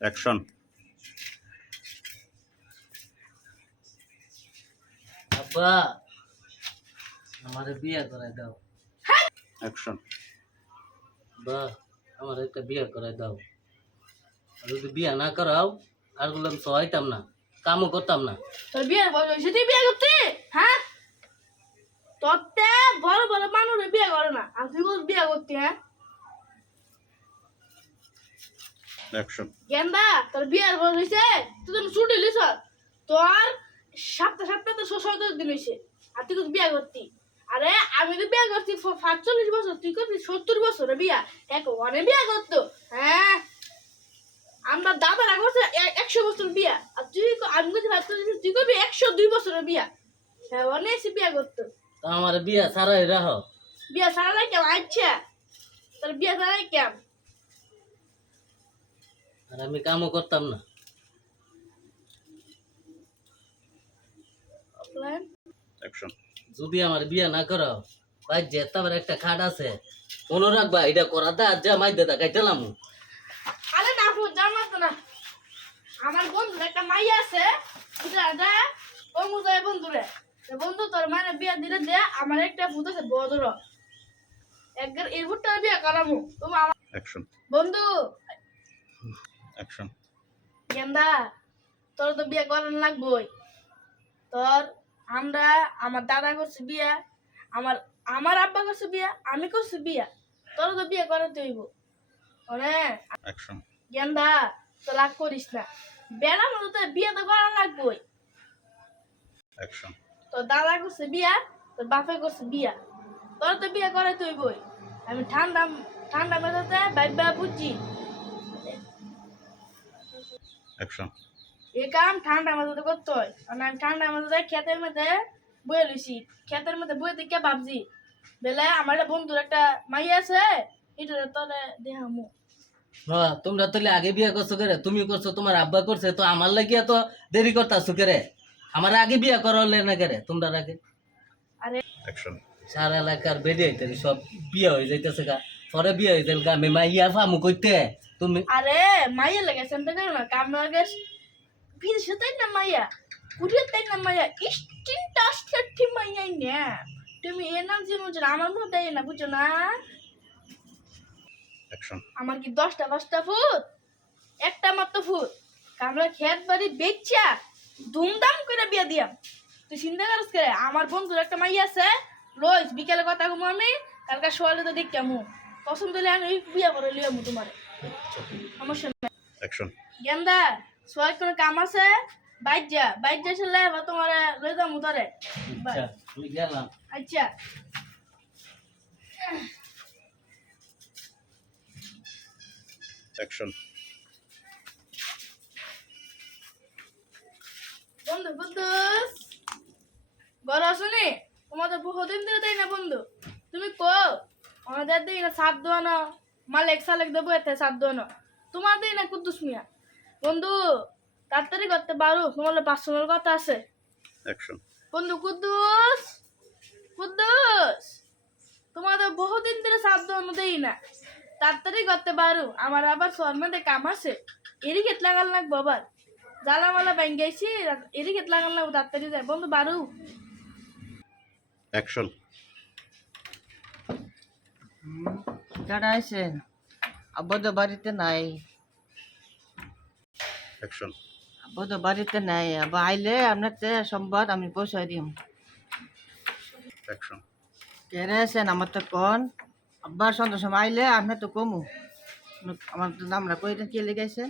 Action আব্বা আমারে বিয়ে করে দাও। অ্যাকশন বা আমার একটা বিয়ে করে দাও। আর যদি বিয়ে না করাও আরগুলো আমি সহাইতাম না কামও করতাম না। তোর বিয়ের বয়স তুই বিয়ে করতে? হ্যাঁ? তোর তে বড় বড় মানুষ বিয়ে করে না আর তুই বিয়ে করতে হ্যাঁ? অ্যাকশন গেন্দা তোর বিয়ের বয়স হয়েছে তুই তো ছুটি লিস তোর সপ্তাহ সপ্তাহ তো ছশো দিন হয়েছে আর তুই কিন্তু বিয়ে করতি। আরে আমি তো বিয়ে করছি পাঁচচল্লিশ বছর। তুই করছিস সত্তর বছর বিয়া? এক অনেক বিয়ে করতো। হ্যাঁ? আমরা দাদারা করছে একশো বছর বিয়া। আর তুই আমি করছি পাঁচচল্লিশ তুই করবি একশো দুই বছরের বিয়া। হ্যাঁ অনেক এসে বিয়ে করতো। তা আমার বিয়ে সারাই রাখো। বিয়া সারালাই কেমন আচ্ছা। তোর বিয়া সারাই কেমন আর আমি কামও করতাম না। যদি আমার বিয়ে না করাও ভাই যে তারপর একটা খাট আছে। মনে রাখবা এটা করা দা যা মাই দাদা কাইটালাম আরে না ফোন জানাত না। আমার বন্ধুর একটা মাইয়া আছে বুঝলা দা? ও মুজাই বন্ধুরে। তো বন্ধু তোর মানে বিয়া দিলে দে আমার একটা ভূত আছে বদর। একবার এই ভূতটা বিয়া করামু। তুমি আমার অ্যাকশন বন্ধু অ্যাকশন গেন্দা তোর তো বিয়া করান লাগবই। তোর আমরা আমার দাদা করছে বিয়া আমার আমার আব্বা করছে বিয়া আমি করছি বিয়া। তোর তো বিয়া করাতে হইব। অনেক অ্যাকশন গেন্দা তো রাগ করিস না। বেড়া মতো তো বিয়ে তো করা লাগবই। অ্যাকশন তোর দাদা করছে বিয়া তোর বাপে করছে বিয়া। তোর তো বিয়ে করে তুই আমি ঠান্ডা ঠান্ডা মেজাতে ভাইবা বুঝছি। অ্যাকশন এ কাম ঠান্ডা মেজাতে করতে হয়। আর আমি ঠান্ডা মেজাতে ক্ষেতের মধ্যে বয়ে লইছি। ক্ষেতের মধ্যে বয়ে দেখে ভাবছি বেলে আমার একটা বন্ধুর একটা মাই আছে এটা তোরে দেহামু হ্যাঁ তোমরা তাহলে আগে বিয়ে করছ করে? তুমি করছ তোমার আব্বা করছে তো আমার লাগিয়ে তো দেরি করতেছো করে? আমার আগে বিয়ে করলে না করে? তোমরা আগে। আরে অ্যাকশন সারা এলাকার বেড়ে আইতে সব বিয়ে হয়ে যাইতেছে গা। পরে বিয়ে হয়ে যাবে গা আমি মাইয়া ফামু কইতে। তুমি? আরে মাইয়া লাগে সেন্টার করো না কাম লাগে বিদেশে তাই না মাইয়া? কুড়িয়ে তাই না মাইয়া? ইস্টিন টাস্টারটি মাইয়াই না। তুমি এর নাম যে বুঝো না আমার মধ্যে না বুঝো না? আমার কি দশটা দশটা ফুট একটা মাত্র ফুট কামরা খেত বাড়ি বেচা ধুমধাম করে বিয়া দিয়াম। তুই চিন্তা করিস করে আমার বন্ধুর একটা মাইয়া আছে রোজ বিকেলে কথা কমু আমি কালকে সকালে তো দেখ কেমন পছন্দ হলে আমি বিয়া করে লিয়ামু তোমার। সমস্যা নাই। অ্যাকশন গেন্দা কোনো কাম আছে? বাইর যা বাইর যা চলে বা তোমার লই দাম উতরে আচ্ছা গেলাম আচ্ছা। অ্যাকশন বন্ধু বুদ্ধুস বড় আসুনি তোমাদের বহুদিন ধরে তাই না বন্ধু। তুমি কো আমাদের দিই না সাত দোয়ানো মালিক সালেক দেবো এতে তোমার দিই না কুদ্দুস মিয়া। বন্ধু তাড়াতাড়ি করতে পারো তোমার পার্সোনাল কথা আছে। বন্ধু কুদ্দুস কুদ্দুস তোমাদের বহুদিন ধরে সাত দোয়ানো দেই না। তাড়াতাড়ি করতে পারো আমার আবার শর্মাতে কাম আছে। এরই ক্ষেত লাগাল লাগবো আবার জ্বালা মালা ব্যাঙ্গাইছি এরই ক্ষেত লাগাল লাগবো তাড়াতাড়ি যায় বন্ধু বারু অ্যাকশন যারা আছেন আব্বা তো বাড়িতে নাই। অ্যাকশন আব্বা তো বাড়িতে নাই। আবার আইলে আপনারতে সম্বাদ আমি পৌঁছাই দিম। অ্যাকশন কেড়ে আছেন আমার তো কন। আব্বার সন্ধ্যা সময় আইলে আপনার তো কমু। আমার তো আমরা কই কে লেগেছে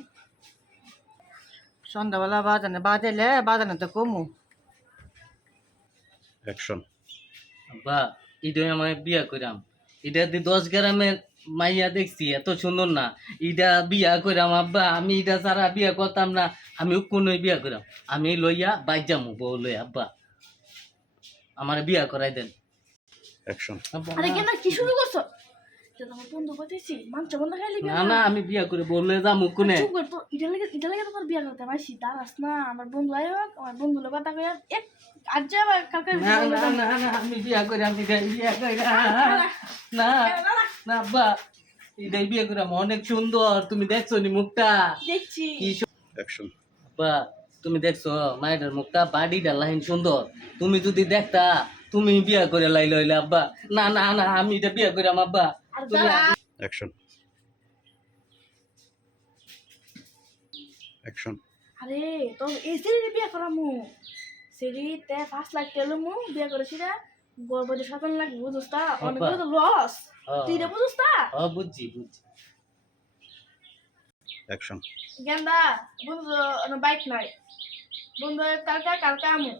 সন্ধ্যাবেলা বাজানে বাজাইলে বাজানে তো কমু। অ্যাকশন আব্বা ইটা আমি বিয়া করাম এটা দি দশ গ্রামের মাইয়া দেখছি এত সুন্দর না। ইটা বিয়া করাম আব্বা আমি ইটা ছাড়া বিয়া করতাম না। আমি কোনো বিয়া করাম আমি লইয়া বাইক যাম বউ লই আব্বা। আমার বিয়া করাই দেন। অ্যাকশন আরে কেন কি শুরু করছ? আমার না না? আমি বিয়া করে বললে কোনে? চুপ কর তো এটা লাগে এটা লাগে তোমার বিয়া করতে পারছি দাঁড়াস না আমার বন্ধু আয় হোক আমার বন্ধু লোক কথা কয়ে এক আজ যা কালকে না না না না আমি বিয়া করে আমি বিয়া করে না না আব্বা এটাই বিয়ে করাম অনেক সুন্দর তুমি দেখছ নি মুখটা? দেখছি। অ্যাকশন আব্বা তুমি দেখছ মায়ের মুখটা বাড়িটা লাইন সুন্দর। তুমি যদি দেখতা তুমি বিয়া করে লাই লইলে আব্বা। না না না আমি এটা বিয়া আব্বা। আর তুমি দাঁড়া অ্যাকশন অ্যাকশন আরে তো এই সিঁড়ি বিয়ে করামু। সিঁড়িতে পাঁচ লাখ তেল মু বিয়ে করেছি রে গর্ভবতী সাতান লাখ বুঝুস তা? অনেক। তো লস হ্যাঁ। তুই এটা বুঝুস তা? ও বুঝছি বুঝছি। অ্যাকশন গেন্দা বন্ধু বাইক নাই। বন্ধু কালকা কালকা আমু।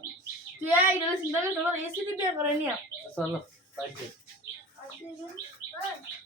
তুই এই চিন্তা করে তোর এসি বিয়ে করে নিয়া। চলো বাড়ি Bird.